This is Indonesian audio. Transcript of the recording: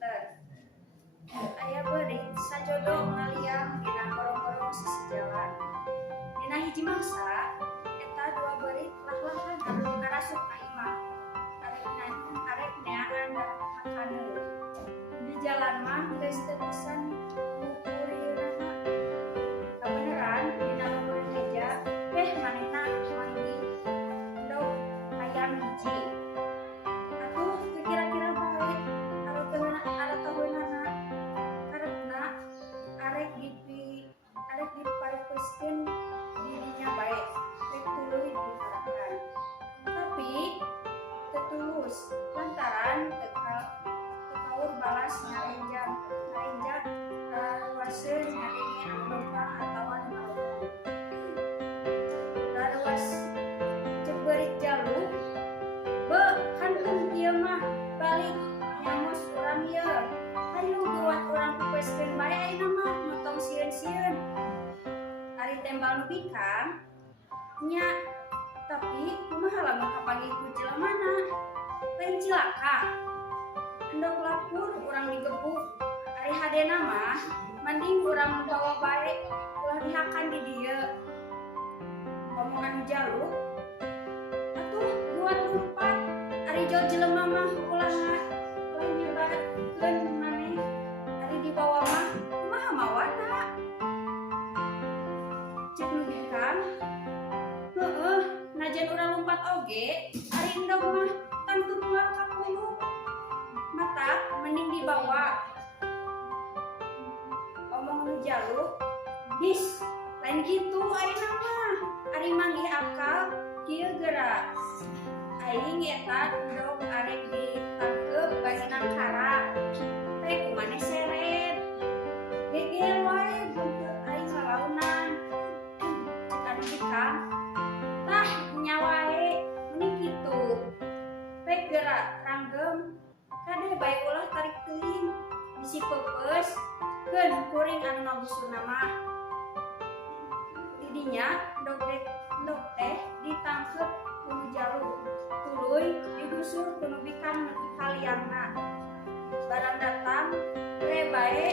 punten. Aya beurit sajodo ngaliang dina gorong-gorong sisi jalan. Dina hiji mangsa eta dua beurit lah-lahan anu dikarasup ka imah. Arek neangan hakaneun. Di jalan mah geus teu pisan ngukurirna. Kabeneran dina leuweung meja manehna manggi endog hayam hiji. Atuh kira-kira bae aretoheunana karepna arek dipareposkeun dirinya bae rek tuluy diharapkan. Tapi teu tulus lantaran teu kaur balas ngarenjang ruaseun ngadenge anu numpang atawa anu ngalongok. Laluas cek beurit jaluk, "Be, hanteun ieu mah balik nyamos urang ieu. Hayu buat urang pupeskeun bae ayeuna mah motong sieun-sieun." Ari tembal nu bikang, nya tapi kumaha lamun kapanggih ku jelemana? Lain cilaka. Endog lapur urang digebuk. Ari hadena mah mending urang bawa bae ulah dihakan di dieu. Omongan jaluk, atuh buat lumpat. Ari jauh jelema mah ulah nyebatkeun maneh. Ari di bawah mah kumaha mawana? Cek nu bikang, heueuh, najan urang lumpat oge, ari endog mah tantu moal kapuluk. Matak mending dibawa. Omong nu jaluk, "Bis, lain kitu ayeuna mah. Ari manggih akal kieu geura. Aing eta endog arek ditangkep basinan kara. Teh kumaneh seret. Geger wae buntut aing salaunan." Cek anu bikang, "Tah nya wae, mending kitu. Pek geura ranggem, kade bae ulah tarik teuing. Bisi peupeus, keun kuring anu ngabusurna mah." Didinya endog teh ditangkep ku nu jaluk, tuluy digusur ku nu bikang nepi ka liangna. Barang datang, re bae